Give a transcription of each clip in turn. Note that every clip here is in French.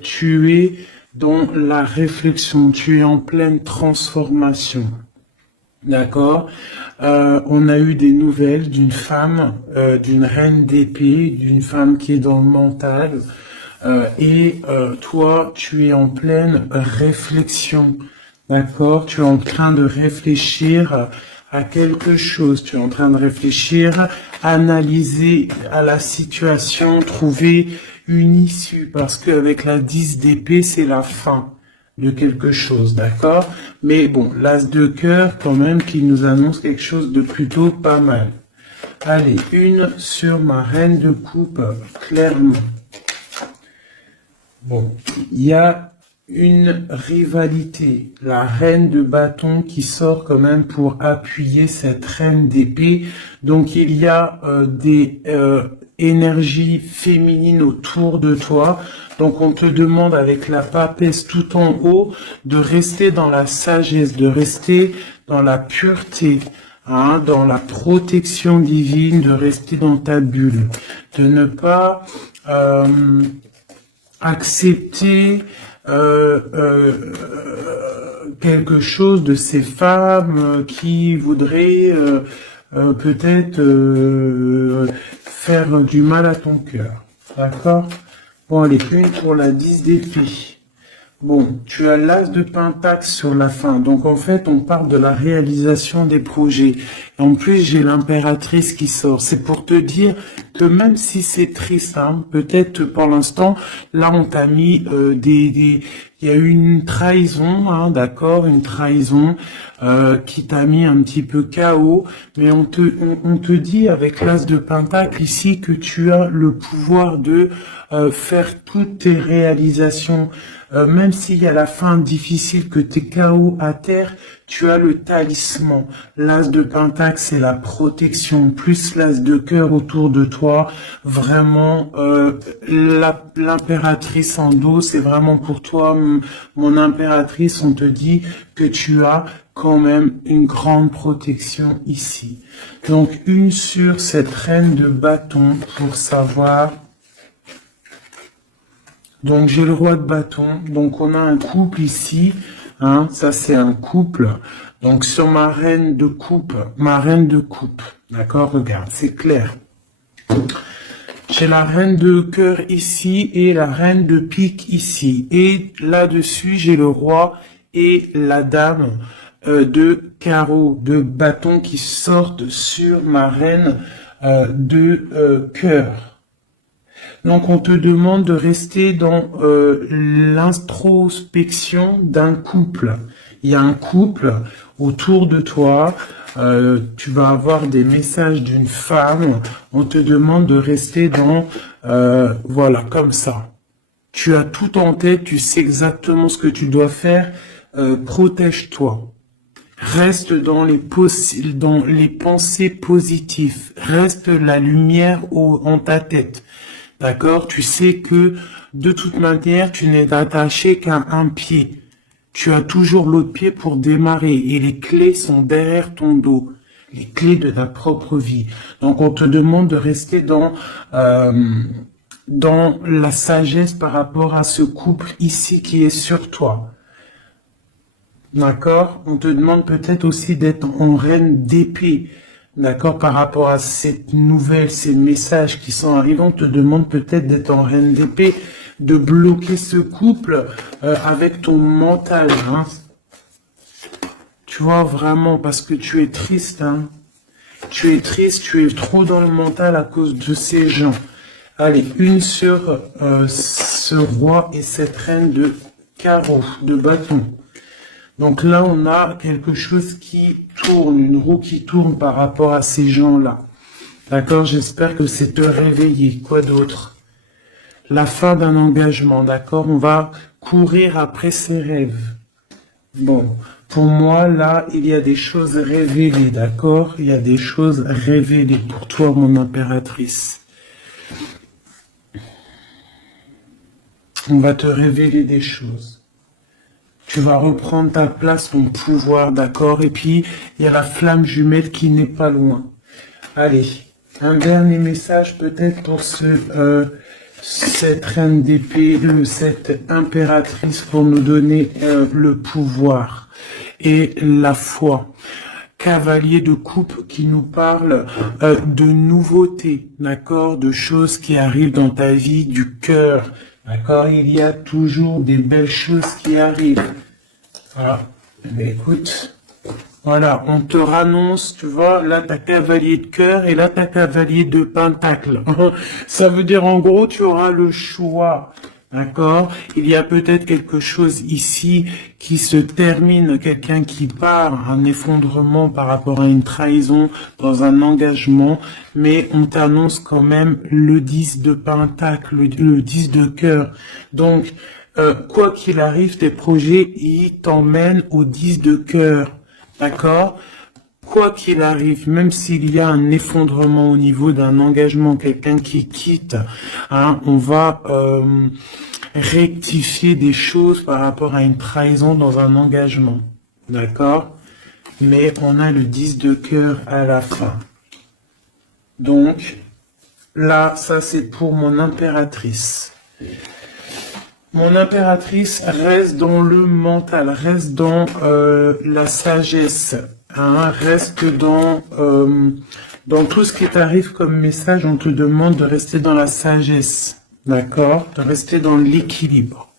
tu es dans la réflexion, tu es en pleine transformation. D'accord. On a eu des nouvelles d'une femme, d'une reine d'épée, d'une femme qui est dans le mental. Toi, tu es en pleine réflexion. D'accord. Tu es en train de réfléchir à quelque chose. Tu es en train de réfléchir, analyser à la situation, trouver une issue. Parce qu'avec la 10 d'épée, c'est la fin de quelque chose, d'accord? Mais bon, l'as de cœur, quand même, qui nous annonce quelque chose de plutôt pas mal. Allez, une sur ma reine de coupe, clairement. Bon, il y a une rivalité, la reine de bâton qui sort quand même pour appuyer cette reine d'épée. Donc il y a des énergies féminines autour de toi. Donc on te demande avec la papesse tout en haut de rester dans la sagesse, de rester dans la pureté, hein, dans la protection divine, de rester dans ta bulle, de ne pas accepter quelque chose de ces femmes qui voudraient peut-être faire du mal à ton cœur. D'accord? Bon, allez, une pour la 10 d'épée. Bon, tu as l'as de pentacle sur la fin. Donc, en fait, on parle de la réalisation des projets. Et en plus, j'ai l'impératrice qui sort. C'est pour te dire que même si c'est triste, hein, peut-être pour l'instant, là, on t'a mis il y a eu une trahison, hein, d'accord, une trahison qui t'a mis un petit peu KO. Mais on te dit avec l'as de pentacle ici que tu as le pouvoir de faire toutes tes réalisations. Même s'il y a la fin difficile, que tu es KO à terre, tu as le talisman. L'as de pentacle, c'est la protection, plus l'as de cœur autour de toi. Vraiment, l'impératrice en dos, c'est vraiment pour toi, mon impératrice. On te dit que tu as quand même une grande protection ici. Donc, une sur cette reine de bâton pour savoir. Donc j'ai le roi de bâton, donc on a un couple ici, hein, ça c'est un couple. Donc sur ma reine de coupe, d'accord, regarde, c'est clair. J'ai la reine de cœur ici et la reine de pique ici. Et là-dessus, j'ai le roi et la dame de carreau, de bâton qui sortent sur ma reine de cœur. Donc, on te demande de rester dans l'introspection d'un couple. Il y a un couple autour de toi. Tu vas avoir des messages d'une femme. On te demande de rester dans... voilà, comme ça. Tu as tout en tête. Tu sais exactement ce que tu dois faire. Protège-toi. Reste dans les pensées positives. Reste la lumière en ta tête. D'accord? Tu sais que, de toute manière, tu n'es attaché qu'à un pied. Tu as toujours l'autre pied pour démarrer. Et les clés sont derrière ton dos. Les clés de ta propre vie. Donc, on te demande de rester dans la sagesse par rapport à ce couple ici qui est sur toi. D'accord? On te demande peut-être aussi d'être en reine d'épée. D'accord, par rapport à cette nouvelle, ces messages qui sont arrivés, on te demande peut-être d'être en reine d'épée, de bloquer ce couple avec ton mental. Hein. Tu vois, vraiment, parce que tu es triste. Hein. Tu es triste, tu es trop dans le mental à cause de ces gens. Allez, une sur ce roi et cette reine de carreau, de bâton. Donc là, on a quelque chose qui tourne, une roue qui tourne par rapport à ces gens-là. D'accord? J'espère que c'est te réveiller. Quoi d'autre? La fin d'un engagement, d'accord? On va courir après ses rêves. Bon, pour moi, là, il y a des choses révélées, d'accord? Il y a des choses révélées pour toi, mon impératrice. On va te révéler des choses. Tu vas reprendre ta place, ton pouvoir, d'accord? Et puis, il y a la flamme jumelle qui n'est pas loin. Allez, un dernier message peut-être pour cette reine d'épée, cette impératrice pour nous donner le pouvoir et la foi. Cavalier de coupe qui nous parle de nouveautés, d'accord, de choses qui arrivent dans ta vie, du cœur, d'accord, il y a toujours des belles choses qui arrivent. Voilà, mais écoute, voilà, on te rannonce, tu vois, là t'as cavalier de cœur et là t'as cavalier de pentacle. Ça veut dire en gros tu auras le choix, d'accord? Il y a peut-être quelque chose ici qui se termine, quelqu'un qui part, un effondrement par rapport à une trahison dans un engagement, mais on t'annonce quand même le 10 de pentacle, le 10 de cœur. Donc, quoi qu'il arrive, tes projets, ils t'emmènent au 10 de cœur. D'accord? Quoi qu'il arrive, même s'il y a un effondrement au niveau d'un engagement, quelqu'un qui quitte, hein, on va rectifier des choses par rapport à une trahison dans un engagement. D'accord? Mais on a le 10 de cœur à la fin. Donc, là, ça c'est pour mon impératrice. Mon impératrice reste dans le mental, reste dans la sagesse, hein, reste dans tout ce qui t'arrive comme message. On te demande de rester dans la sagesse, d'accord, de rester dans l'équilibre.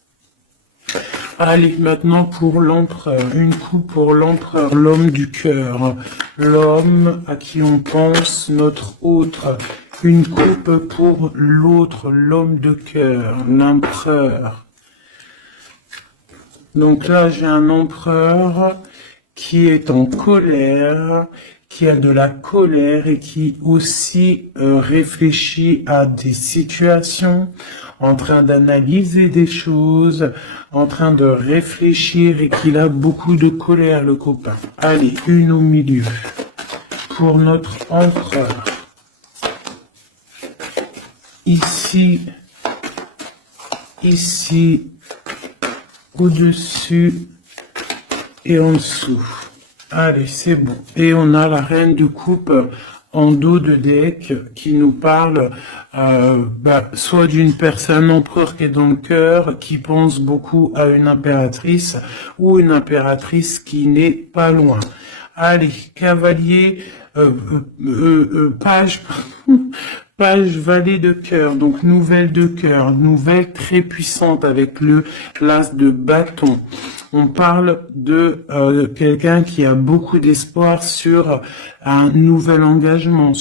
Allez, maintenant pour l'empereur, une coupe pour l'empereur, l'homme du cœur, l'homme à qui on pense, notre autre. Une coupe pour l'autre, l'homme de cœur, l'empereur. Donc là, j'ai un empereur qui est en colère, qui a de la colère et qui aussi réfléchit à des situations, en train d'analyser des choses, en train de réfléchir et qu'il a beaucoup de colère, le copain. Allez, une au milieu pour notre empereur. Ici, au-dessus et en dessous. Allez, c'est bon. Et on a la reine de coupe en dos de deck qui nous parle soit d'une personne, empereur qui est dans le cœur, qui pense beaucoup à une impératrice, ou une impératrice qui n'est pas loin. Allez, cavalier, page, page valet de cœur, donc nouvelle de cœur, nouvelle très puissante avec le l'as de bâton. On parle de quelqu'un qui a beaucoup d'espoir sur un nouvel engagement,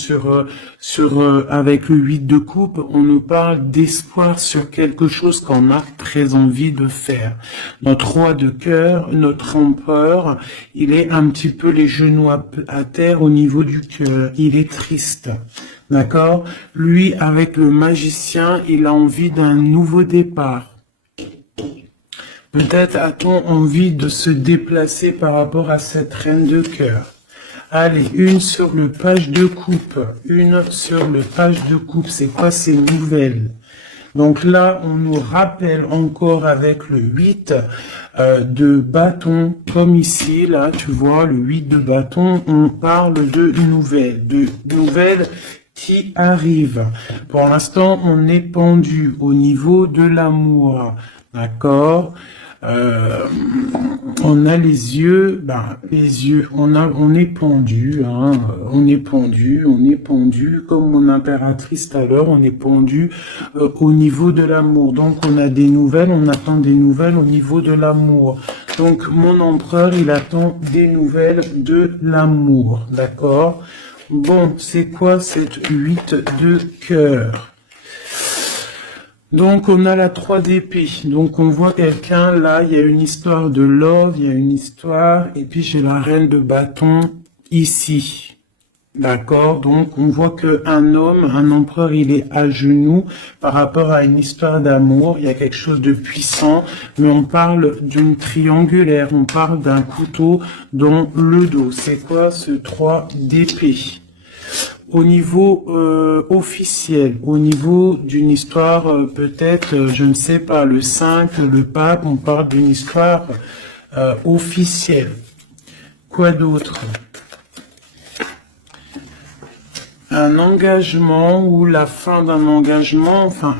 avec le 8 de coupe, on nous parle d'espoir sur quelque chose qu'on a très envie de faire. Notre roi de cœur, notre empereur, il est un petit peu les genoux à terre au niveau du cœur, il est triste. D'accord? Lui, avec le magicien, il a envie d'un nouveau départ. Peut-être a-t-on envie de se déplacer par rapport à cette reine de cœur. Allez, une sur le page de coupe. Une sur le page de coupe. C'est quoi ces nouvelles? Donc là, on nous rappelle encore avec le 8 de bâton, comme ici, là, tu vois, le 8 de bâton, on parle de nouvelles qui arrivent. Pour l'instant, on est pendu au niveau de l'amour, d'accord? On a les yeux, on est pendu, hein, on est pendu, comme mon impératrice tout à l'heure, on est pendu au niveau de l'amour. Donc on a des nouvelles, on attend des nouvelles au niveau de l'amour. Donc mon empereur, il attend des nouvelles de l'amour, d'accord? Bon, c'est quoi cette 8 de cœur? Donc, on a la 3 d'épée. Donc, on voit quelqu'un, là, il y a une histoire de love, il y a une histoire, et puis j'ai la reine de bâton ici. D'accord? Donc, on voit que un homme, un empereur, il est à genoux par rapport à une histoire d'amour. Il y a quelque chose de puissant, mais on parle d'une triangulaire. On parle d'un couteau dans le dos. C'est quoi ce 3 d'épée? Au niveau officiel, au niveau d'une histoire, peut-être, je ne sais pas, le 5, le pape, on parle d'une histoire officielle. Quoi d'autre? un engagement ou la fin d'un engagement, enfin,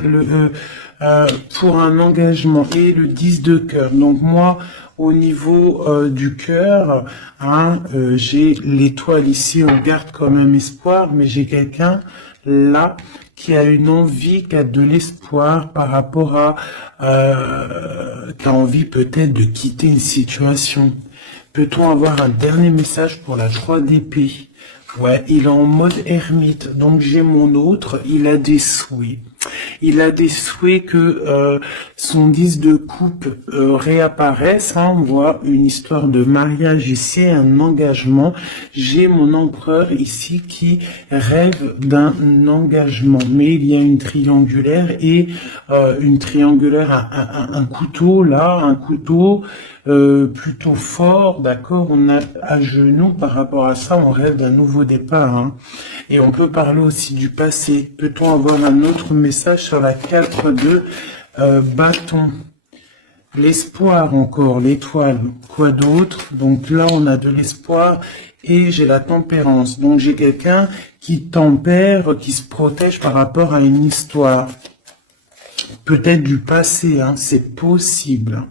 pour un engagement et le 10 de cœur. Donc moi, au niveau du cœur, hein, j'ai l'étoile ici, on garde quand même espoir, mais j'ai quelqu'un là qui a une envie, qui a de l'espoir par rapport à, qui a envie peut-être de quitter une situation. Peut-on avoir un dernier message pour la 3 d'épée? Ouais, il est en mode ermite, donc j'ai mon autre, il a des souhaits. Il a des souhaits que son 10 de coupe réapparaisse. Hein, on voit une histoire de mariage ici, un engagement. J'ai mon empereur ici qui rêve d'un engagement. Mais il y a une triangulaire et un couteau là, un couteau plutôt fort, d'accord. On a à genoux par rapport à ça, on rêve d'un nouveau départ. Hein. Et on peut parler aussi du passé. Peut-on avoir un autre message sur la 4 de bâton? L'espoir encore, l'étoile, quoi d'autre? Donc là, on a de l'espoir et j'ai la tempérance. Donc j'ai quelqu'un qui tempère, qui se protège par rapport à une histoire. Peut-être du passé, hein, c'est possible.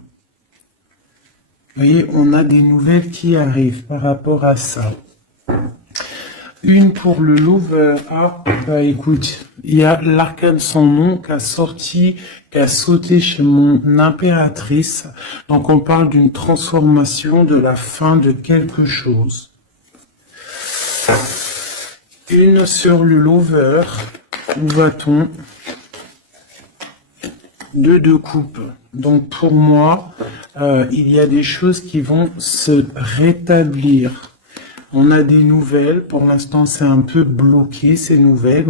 Vous voyez, on a des nouvelles qui arrivent par rapport à ça. Une pour le lover. Ah, bah écoute, il y a l'arcane sans nom qui a sorti, qui a sauté chez mon impératrice. Donc on parle d'une transformation, de la fin de quelque chose. Une sur le lover. Où va-t-on? 2 de coupe. Donc pour moi, il y a des choses qui vont se rétablir. On a des nouvelles, pour l'instant c'est un peu bloqué ces nouvelles,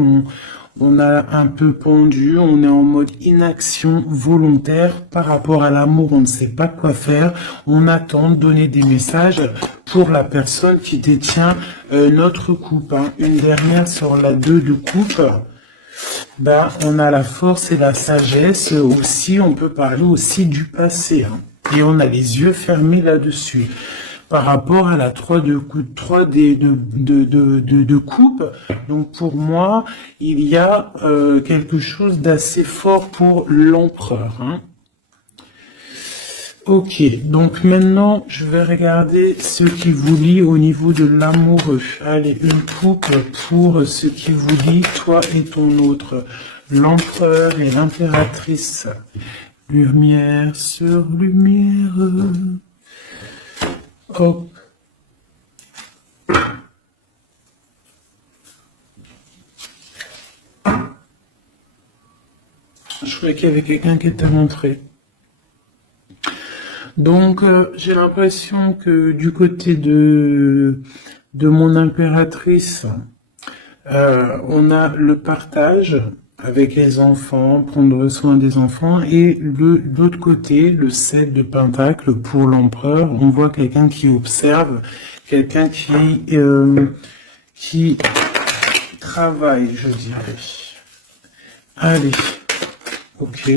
on a un peu pendu, on est en mode inaction volontaire par rapport à l'amour, on ne sait pas quoi faire, on attend de donner des messages pour la personne qui détient notre coupe. Hein. Une dernière sur la 2 de coupe. Ben, on a la force et la sagesse aussi, on peut parler aussi du passé. Hein. Et on a les yeux fermés là-dessus. Par rapport à la 3 de coupe, donc pour moi, il y a quelque chose d'assez fort pour l'empereur. Hein. Ok, donc maintenant, je vais regarder ce qui vous lie au niveau de l'amoureux. Allez, une coupe pour ce qui vous lie, toi et ton autre. L'empereur et l'impératrice. Lumière sur lumière. Hop. Je croyais qu'il y avait quelqu'un qui était rentré. Donc, j'ai l'impression que du côté de mon impératrice, on a le partage avec les enfants, prendre soin des enfants, et l'autre côté, le 7 de pentacle pour l'empereur, on voit quelqu'un qui observe, quelqu'un qui travaille, je dirais. Allez, ok.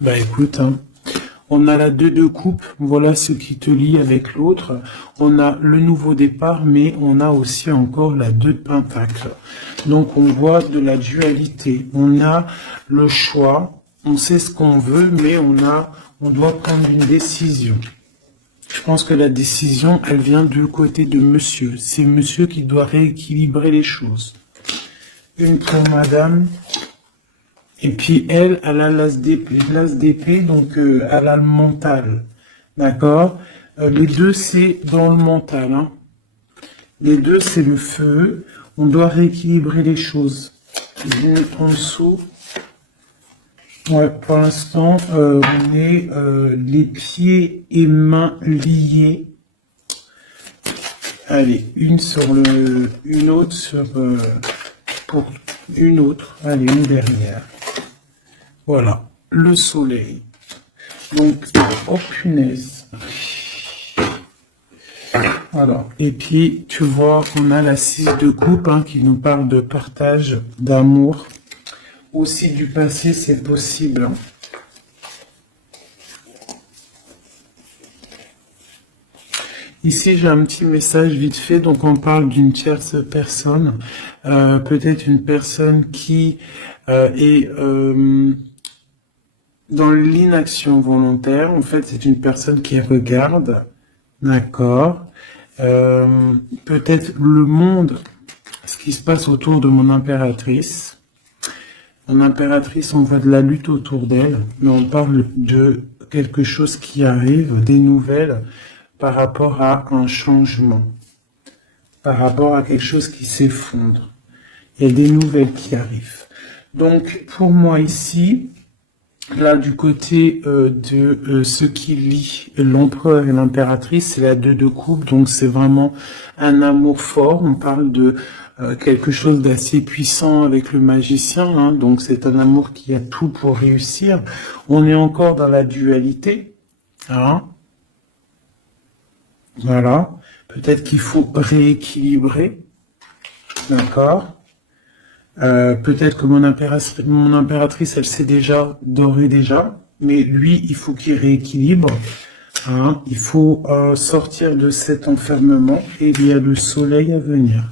Bah écoute, hein. On a la 2 de coupe, voilà ce qui te lie avec l'autre. On a le nouveau départ, mais on a aussi encore la 2 de pentacle. Donc on voit de la dualité. On a le choix, on sait ce qu'on veut, mais on doit prendre une décision. Je pense que la décision, elle vient du côté de monsieur. C'est monsieur qui doit rééquilibrer les choses. Une pour madame. Et puis elle a l'as d'épée, donc elle a le mental. D'accord. Les deux, c'est dans le mental. Hein. Les deux, c'est le feu. On doit rééquilibrer les choses. En dessous. Ouais, pour l'instant, on est les pieds et mains liés. Allez, une autre sur pour une autre. Allez, une dernière. Voilà, le soleil. Donc, oh punaise. Voilà. Et puis, tu vois qu'on a la 6 de coupe hein, qui nous parle de partage, d'amour. Aussi du passé, c'est possible. Ici, j'ai un petit message vite fait. Donc, on parle d'une tierce personne peut-être une personne qui est dans l'inaction volontaire. En fait, c'est une personne qui regarde, d'accord, peut-être le monde, ce qui se passe autour de mon impératrice. Mon impératrice, on voit de la lutte autour d'elle, mais on parle de quelque chose qui arrive, des nouvelles par rapport à un changement, par rapport à quelque chose qui s'effondre. Il y a des nouvelles qui arrivent. Donc, pour moi ici, là, du côté de ce qui lie l'empereur et l'impératrice, c'est la 2 de coupe, donc c'est vraiment un amour fort. On parle de quelque chose d'assez puissant avec le magicien, hein, donc c'est un amour qui a tout pour réussir. On est encore dans la dualité, hein. Voilà. Peut-être qu'il faut rééquilibrer, d'accord. Peut-être que mon impératrice, elle sait déjà, d'ores déjà, mais lui, il faut qu'il rééquilibre. Hein, il faut sortir de cet enfermement et il y a le soleil à venir.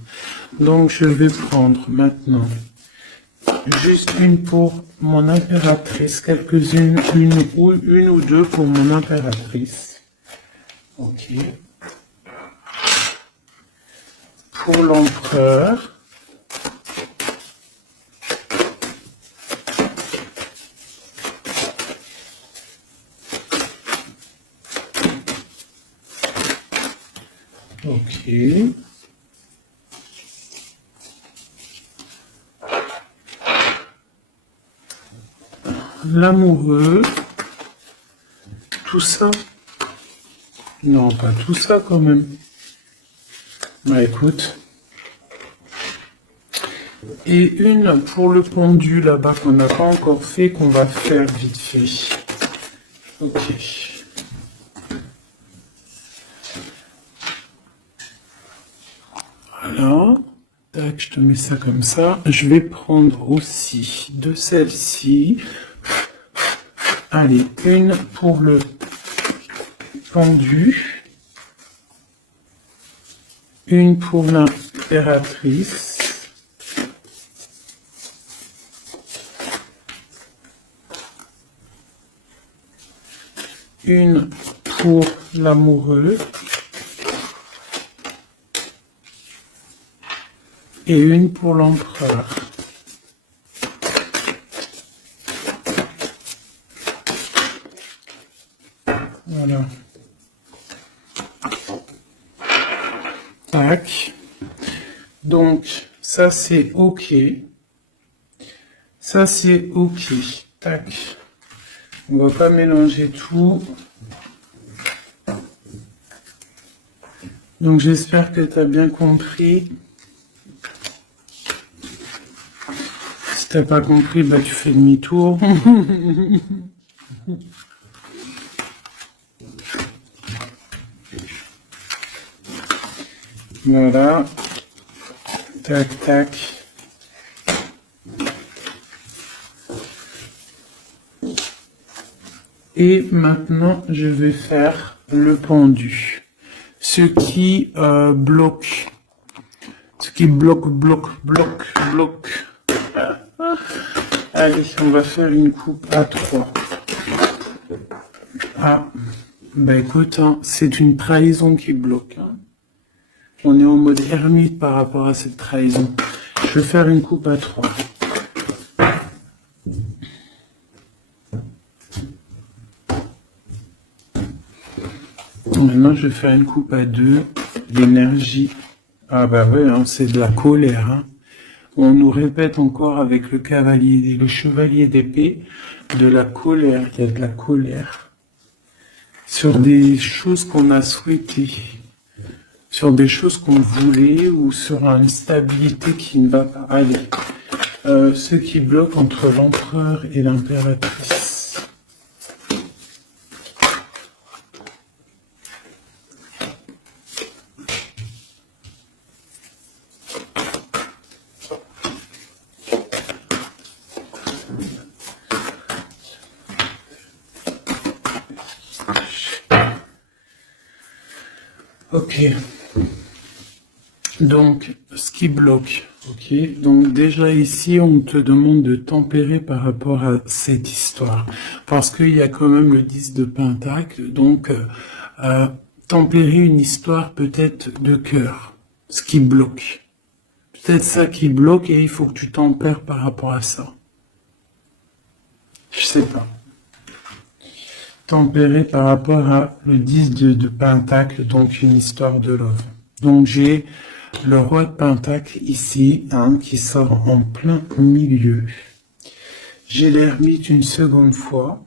Donc, je vais prendre maintenant juste une pour mon impératrice, quelques-unes, une ou deux pour mon impératrice. Ok. Pour l'empereur. Ok. L'amoureux. Tout ça. Non, pas tout ça quand même. Bah écoute. Et une pour le pendu là-bas qu'on n'a pas encore fait, qu'on va faire vite fait. Ok. Voilà. Tac, je te mets ça comme ça. Je vais prendre aussi de celle-ci. Allez, une pour le pendu. Une pour l'impératrice. Une pour l'amoureux. Et une pour l'empereur. Voilà. Tac. Donc, ça c'est OK. Ça c'est OK. Tac. On va pas mélanger tout. Donc, j'espère que tu as bien compris. Si t'as pas compris, bah tu fais demi-tour. Voilà. Tac, tac. Et maintenant, je vais faire le pendu. Ce qui bloque. Ce qui bloque. Allez, on va faire une coupe à 3. Ah, bah écoute, hein, c'est une trahison qui bloque. Hein. On est en mode ermite par rapport à cette trahison. Je vais faire une coupe à 3. Maintenant, je vais faire une coupe à 2. L'énergie. Ah bah ouais, hein, c'est de la colère. Hein. On nous répète encore avec le cavalier et le chevalier d'épée de la colère. Il y a de la colère sur des choses qu'on a souhaitées, sur des choses qu'on voulait ou sur une stabilité qui ne va pas aller. Ce qui bloque entre l'empereur et l'impératrice. Ok. Donc, ce qui bloque Ok, donc déjà ici, on te demande de tempérer par rapport à cette histoire. Parce qu'il y a quand même le 10 de Pentacle, donc euh, tempérer une histoire peut-être de cœur, ce qui bloque. Peut-être ça qui bloque et il faut que tu tempères par rapport à ça. Je sais pas. Tempérer par rapport à le 10 de Pentacle, donc une histoire de love. Donc j'ai le roi de Pentacle ici, hein, qui sort en plein milieu. J'ai l'ermite une seconde fois.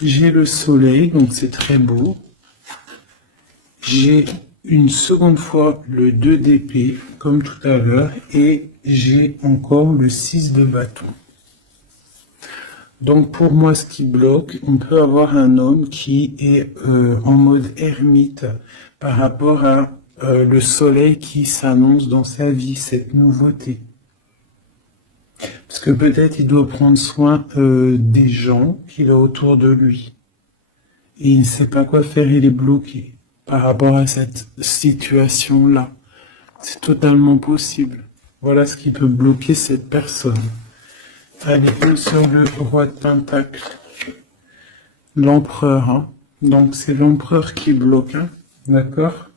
J'ai le soleil, donc c'est très beau. J'ai une seconde fois le 2 d'épée, comme tout à l'heure, et j'ai encore le 6 de bâton. Donc pour moi, ce qui bloque, on peut avoir un homme qui est en mode ermite par rapport à le soleil qui s'annonce dans sa vie, cette nouveauté. Parce que peut-être il doit prendre soin des gens qu'il a autour de lui. Et il ne sait pas quoi faire, il est bloqué par rapport à cette situation-là. C'est totalement possible. Voilà ce qui peut bloquer cette personne. Allez, une sur le roi de Pentacle. L'empereur, hein. Donc c'est l'empereur qui bloque, hein. D'accord?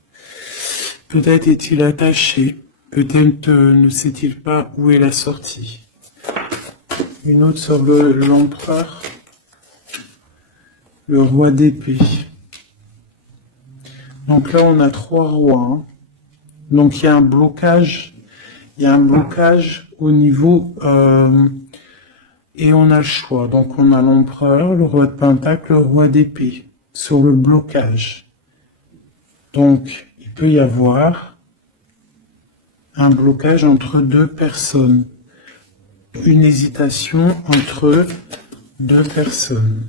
Peut-être est-il attaché. Peut-être ne sait-il pas où est la sortie. Une autre sur l'empereur. Le roi d'épée. Donc là, on a 3 rois, hein. Donc il y a un blocage. Il y a un blocage au niveau... et on a le choix. Donc on a l'empereur, le roi de Pentacle, le roi d'épée. Sur le blocage. Donc il peut y avoir un blocage entre 2 personnes. Une hésitation entre 2 personnes.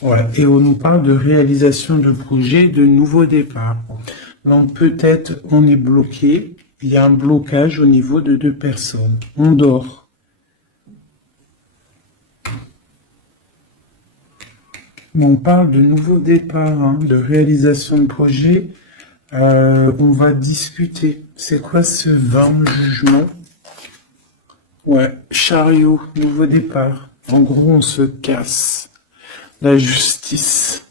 Ouais. Et on nous parle de réalisation de projets, de nouveaux départs. Donc peut-être on est bloqué, il y a un blocage au niveau de 2 personnes. On dort. On parle de nouveaux départs, hein, de réalisation de projets. On va discuter. C'est quoi ce 20 jugement? Ouais, chariot, nouveau départ. En gros, on se casse. La justice.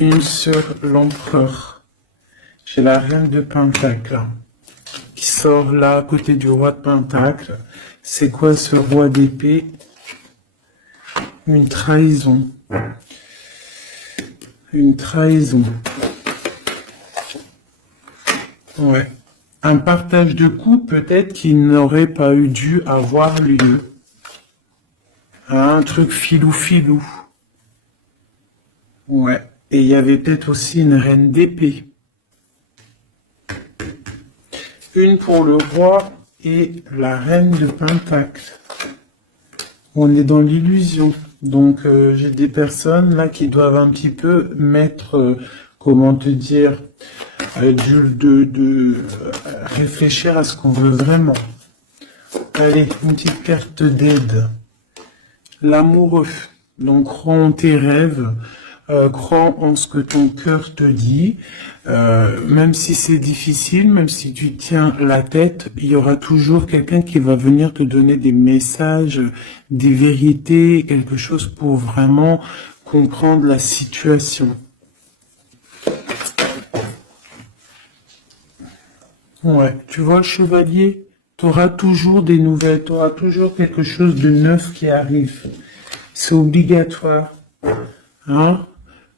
Une sur l'empereur. J'ai la reine de Pentacle, hein, qui sort là à côté du roi de Pentacle. C'est quoi ce roi d'épée? Une trahison. Une trahison. Ouais. Un partage de coups peut-être qui n'aurait pas eu dû avoir lieu. Un truc filou-filou. Ouais. Et il y avait peut-être aussi une reine d'épée. Une pour le roi et la reine de Pentacle. On est dans l'illusion. Donc j'ai des personnes là qui doivent un petit peu mettre, comment te dire, réfléchir à ce qu'on veut vraiment. Allez, une petite carte d'aide. L'amoureux. Donc crois en tes rêves, crois en ce que ton cœur te dit. Même si c'est difficile, même si tu tiens la tête, il y aura toujours quelqu'un qui va venir te donner des messages, des vérités, quelque chose pour vraiment comprendre la situation. Ouais, tu vois le chevalier, tu auras toujours des nouvelles, tu auras toujours quelque chose de neuf qui arrive. C'est obligatoire. Hein?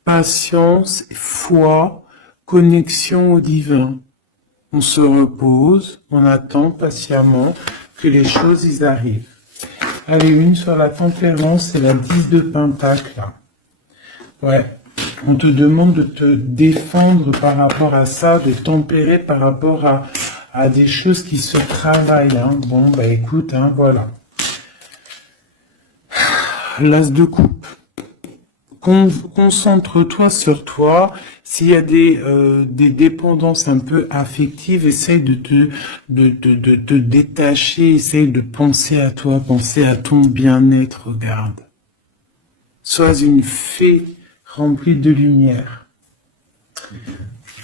Patience, foi, connexion au divin. On se repose, on attend patiemment que les choses y arrivent. Allez, une sur la tempérance, c'est la 10 de Pentacle. Là. Ouais. On te demande de te défendre par rapport à ça, de tempérer par rapport à des choses qui se travaillent. Hein. Bon, bah écoute, hein, voilà. L'as de coupe. Concentre-toi sur toi. S'il y a des dépendances un peu affectives, essaye de te détacher, essaye de penser à toi, penser à ton bien-être, regarde. Sois une fée remplie de lumière.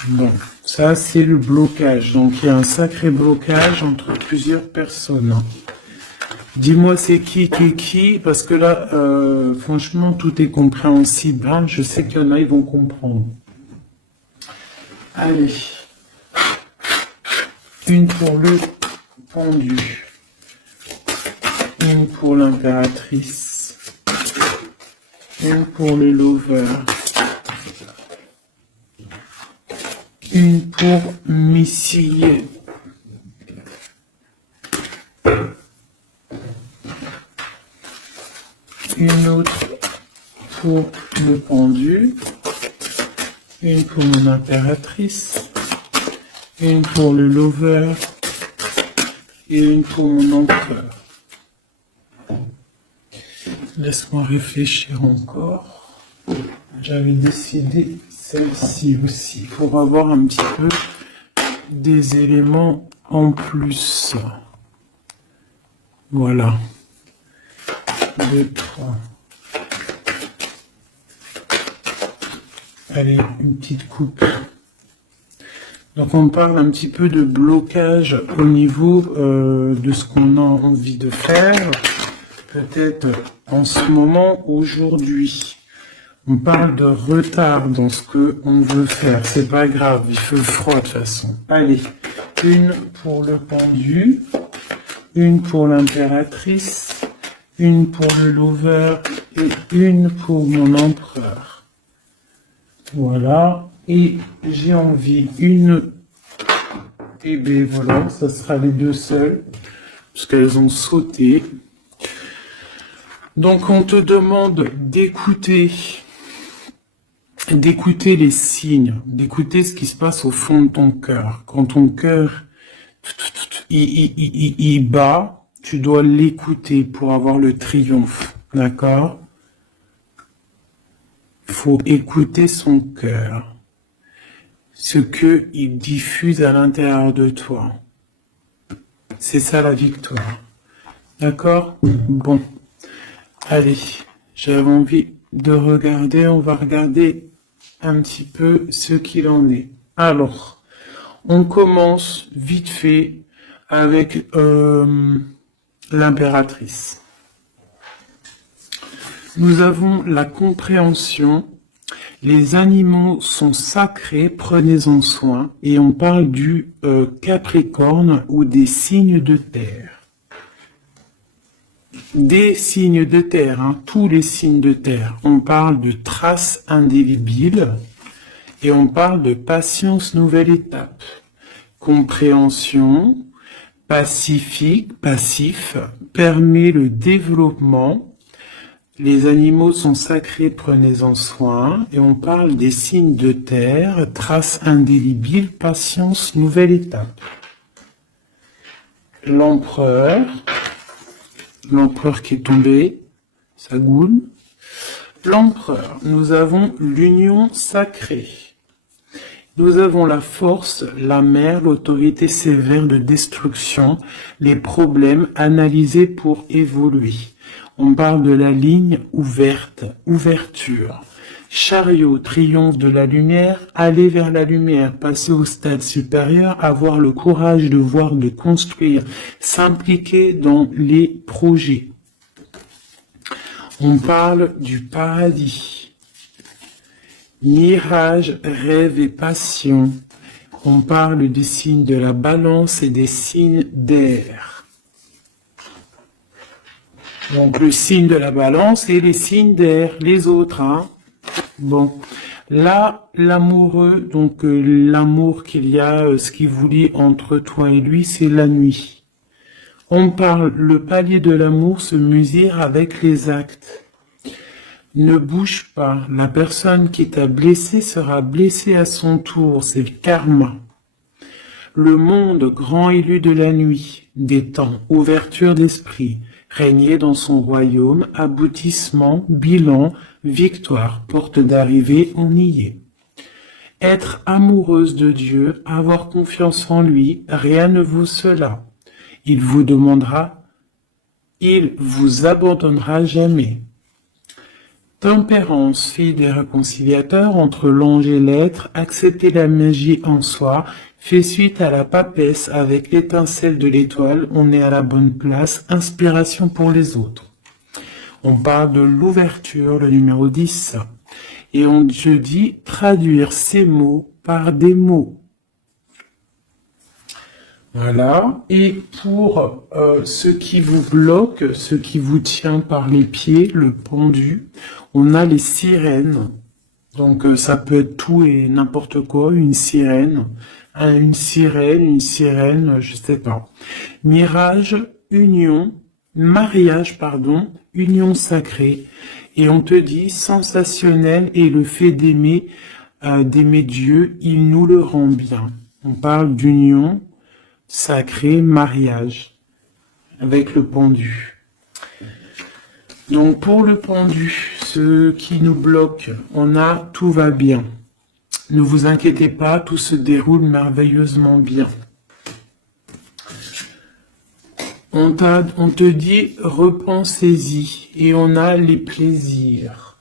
Bon, ça c'est le blocage. Donc il y a un sacré blocage entre plusieurs personnes. Dis-moi c'est qui, parce que là, franchement, tout est compréhensible. Hein. Je sais qu'il y en a, ils vont comprendre. Allez. Une pour le pendu. Une pour l'impératrice. Une pour le lover. Une pour Messier. Une autre pour le pendu. Une pour mon impératrice. Une pour le lover. Et une pour mon empereur. Laisse-moi réfléchir encore. J'avais décidé celle-ci aussi pour avoir un petit peu des éléments en plus. Voilà. 2, 3. Allez, une petite coupe. Donc on parle un petit peu de blocage au niveau de ce qu'on a envie de faire. Peut-être en ce moment, aujourd'hui. On parle de retard dans ce que on veut faire. C'est pas grave, il fait froid de toute façon. Allez, une pour le pendu, une pour l'impératrice, une pour le lover et une pour mon empereur. Voilà. Et j'ai envie une... Et bien voilà, ça sera les deux seules, parce qu'elles ont sauté. Donc on te demande d'écouter les signes, d'écouter ce qui se passe au fond de ton cœur. Quand ton cœur il bat, tu dois l'écouter pour avoir le triomphe, d'accord? Il faut écouter son cœur, ce que il diffuse à l'intérieur de toi. C'est ça la victoire, d'accord? Bon, allez, j'avais envie de regarder, on va regarder un petit peu ce qu'il en est. Alors, on commence vite fait avec l'impératrice. Nous avons la compréhension. Les animaux sont sacrés, prenez-en soin. Et on parle du Capricorne ou des signes de terre. Des signes de terre, hein, tous les signes de terre. On parle de traces indélébiles et on parle de patience nouvelle étape. Compréhension, pacifique, passif, permet le développement. Les animaux sont sacrés, prenez-en soin. Et on parle des signes de terre, traces indélébiles, patience nouvelle étape. L'empereur qui est tombé, Sagoul. L'empereur, nous avons l'union sacrée. Nous avons la force, la mer, l'autorité sévère de destruction, les problèmes analysés pour évoluer. On parle de la ligne ouverte, ouverture. Chariot, triomphe de la lumière, aller vers la lumière, passer au stade supérieur, avoir le courage de voir, de construire, s'impliquer dans les projets. On parle du paradis. Mirage, rêve et passion. On parle des signes de la balance et des signes d'air. Donc le signe de la balance et les signes d'air, les autres, hein. Bon, là, l'amoureux, donc l'amour qu'il y a, ce qui vous lie entre toi et lui, c'est la nuit. On parle, le palier de l'amour se mesure avec les actes. Ne bouge pas, la personne qui t'a blessé sera blessée à son tour, c'est le karma. Le monde grand élu de la nuit, des temps, ouverture d'esprit, régner dans son royaume, aboutissement, bilan, victoire, porte d'arrivée, on y est. Être amoureuse de Dieu, avoir confiance en lui, rien ne vaut cela. Il vous demandera, il vous abandonnera jamais. Tempérance, fille des réconciliateurs entre l'ange et l'être, accepter la magie en soi, fait suite à la papesse avec l'étincelle de l'étoile, on est à la bonne place, inspiration pour les autres. On parle de l'ouverture, le numéro 10. Et je dis traduire ces mots par des mots. Voilà. Et pour ce qui vous bloque, ce qui vous tient par les pieds, le pendu, on a les sirènes. Donc ça peut être tout et n'importe quoi, une sirène, je sais pas. Mirage, union, mariage, pardon, union sacrée. Et on te dit sensationnel et le fait d'aimer Dieu, il nous le rend bien. On parle d'union sacrée, mariage, avec le pendu. Donc pour le pendu, ce qui nous bloque, on a tout va bien. Ne vous inquiétez pas, tout se déroule merveilleusement bien. On te dit repensez-y et on a les plaisirs.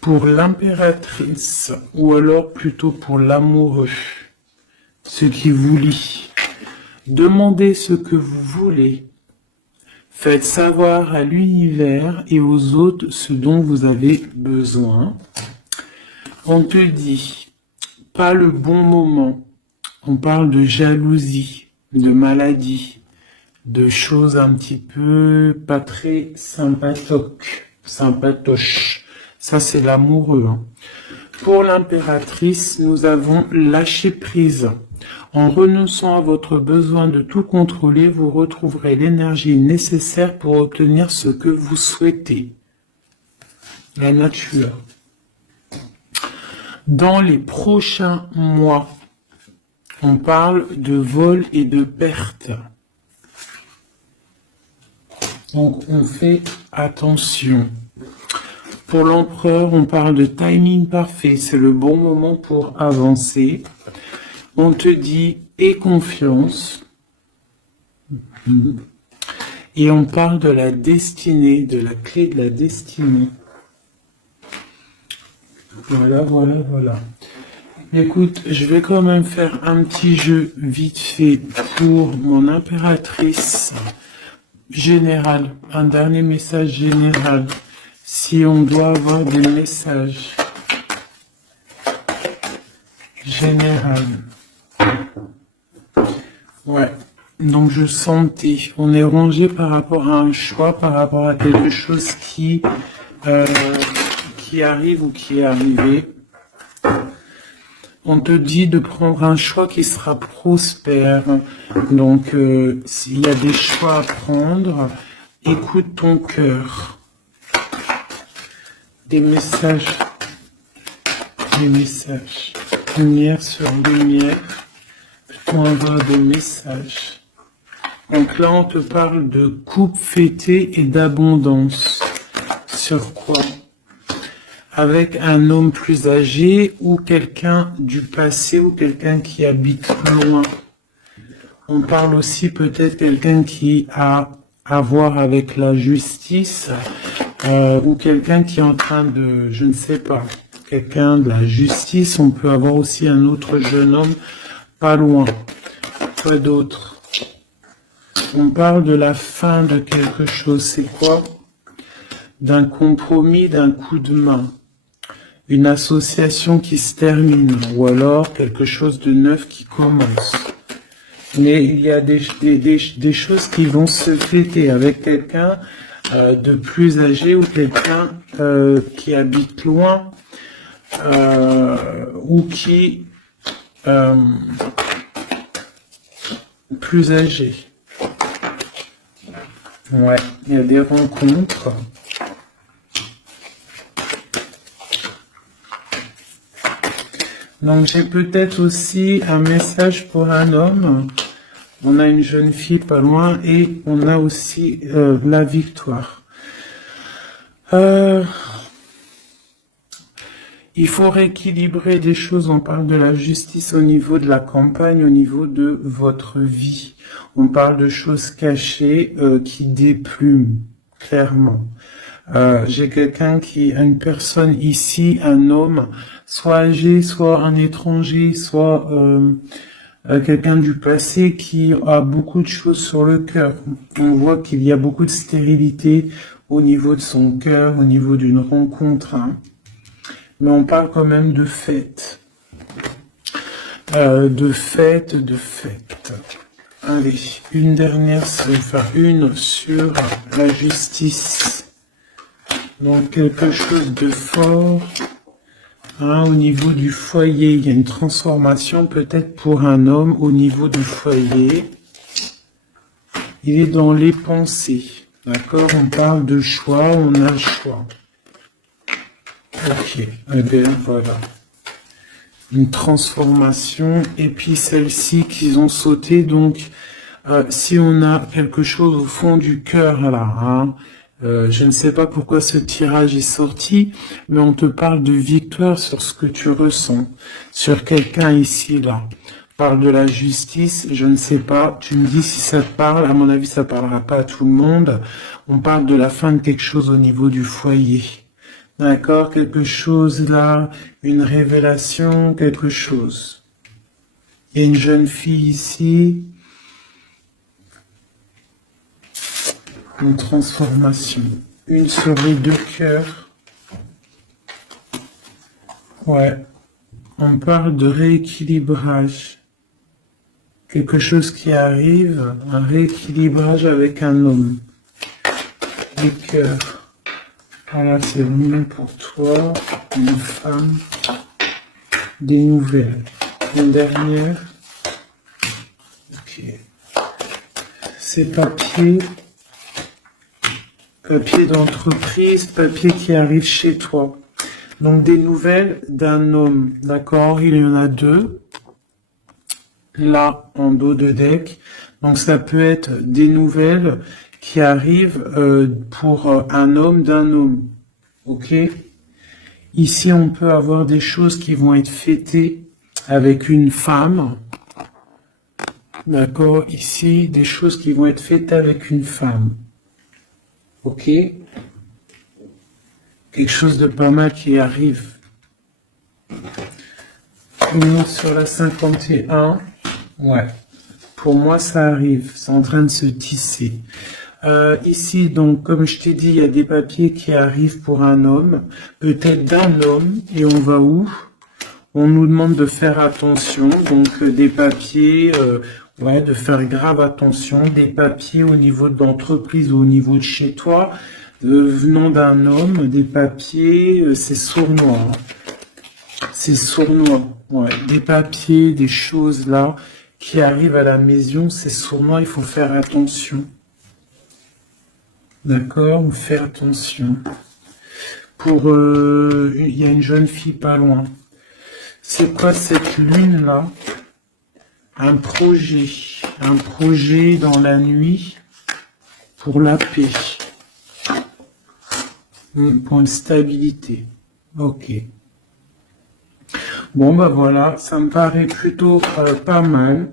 Pour l'impératrice, ou alors plutôt pour l'amoureux, ce qui vous lie. Demandez ce que vous voulez. Faites savoir à l'univers et aux autres ce dont vous avez besoin. On te dit, pas le bon moment. On parle de jalousie, de maladie, de choses un petit peu pas très sympatoches. Ça, c'est l'amoureux. Hein. Pour l'impératrice, nous avons lâché prise. En renonçant à votre besoin de tout contrôler, vous retrouverez l'énergie nécessaire pour obtenir ce que vous souhaitez. La nature. Dans les prochains mois, on parle de vol et de perte. Donc on fait attention. Pour l'empereur, on parle de timing parfait. C'est le bon moment pour avancer. On te dit aie confiance. Et on parle de la destinée, de la clé de la destinée. Voilà. Écoute, je vais quand même faire un petit jeu vite fait pour mon impératrice générale. Un dernier message général. Si on doit avoir des messages général. Ouais. Donc je sentais. On est rongé par rapport à un choix, par rapport à quelque chose qui arrive ou qui est arrivé. On te dit de prendre un choix qui sera prospère. Donc, s'il y a des choix à prendre, écoute ton cœur. Des messages. Lumière sur lumière. On envoie des messages. Donc là, on te parle de coupe fêtée et d'abondance. Sur quoi ? Avec un homme plus âgé ou quelqu'un du passé ou quelqu'un qui habite loin. On parle aussi peut-être quelqu'un qui a à voir avec la justice ou quelqu'un qui est en train de, je ne sais pas, quelqu'un de la justice. On peut avoir aussi un autre jeune homme pas loin. Quoi d'autre? On parle de la fin de quelque chose. C'est quoi? D'un compromis, d'un coup de main. Une association qui se termine, ou alors quelque chose de neuf qui commence. Mais il y a des choses qui vont se fêter avec quelqu'un de plus âgé ou quelqu'un qui habite loin ou qui plus âgé. Ouais, il y a des rencontres. Donc j'ai peut-être aussi un message pour un homme. On a une jeune fille pas loin et on a aussi la victoire. Il faut rééquilibrer des choses. On parle de la justice au niveau de la campagne, au niveau de votre vie. On parle de choses cachées qui déplument. clairement. J'ai quelqu'un une personne ici, un homme, soit âgé, soit un étranger, soit quelqu'un du passé qui a beaucoup de choses sur le cœur. On voit qu'il y a beaucoup de stérilité au niveau de son cœur, au niveau d'une rencontre. Hein. Mais on parle quand même de fête. De fête. Allez, une dernière, ça va faire une sur la justice. Donc quelque chose de fort. Hein, au niveau du foyer, il y a une transformation peut-être pour un homme au niveau du foyer. Il est dans les pensées. D'accord? On parle de choix, on a le choix. Ok, eh bien voilà. Une transformation. Et puis celle-ci qu'ils ont sauté. Donc, si on a quelque chose au fond du cœur là, hein, je ne sais pas pourquoi ce tirage est sorti, mais on te parle de victoire sur ce que tu ressens, sur quelqu'un ici, là. Parle de la justice, je ne sais pas, tu me dis si ça te parle, à mon avis ça parlera pas à tout le monde. On parle de la fin de quelque chose au niveau du foyer. D'accord, quelque chose là, une révélation, quelque chose. Il y a une jeune fille ici. Une transformation. Une sur les deux cœurs. Ouais. On parle de rééquilibrage. Quelque chose qui arrive, un rééquilibrage avec un homme. Les cœurs. Voilà, c'est mieux pour toi, une femme. Des nouvelles. Une dernière. Ok. Ces papiers. Papier d'entreprise, papier qui arrive chez toi. Donc des nouvelles d'un homme, d'accord? Il y en a deux, là en dos de deck. Donc ça peut être des nouvelles qui arrivent pour un homme d'un homme, ok? Ici on peut avoir des choses qui vont être fêtées avec une femme, d'accord? Ici des choses qui vont être fêtées avec une femme. Ok, quelque chose de pas mal qui arrive. Une sur la 51. Ouais, pour moi ça arrive, c'est en train de se tisser. Ici, donc, comme je t'ai dit, il y a des papiers qui arrivent pour un homme, peut-être d'un homme, et on va où? On nous demande de faire attention, donc des papiers, ouais, de faire grave attention, des papiers au niveau de l'entreprise ou au niveau de chez toi, venant d'un homme, des papiers, c'est sournois. Hein. C'est sournois, ouais, des papiers, des choses là qui arrivent à la maison, c'est sournois, il faut faire attention. D'accord, on fait attention. Pour, il y a une jeune fille pas loin. C'est quoi cette lune-là? Un projet dans la nuit pour la paix, pour une stabilité. Ok. Bon, bah voilà, ça me paraît plutôt pas mal.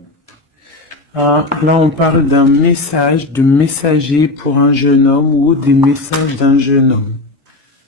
Ah, là, on parle d'un message, de messager pour un jeune homme ou des messages d'un jeune homme.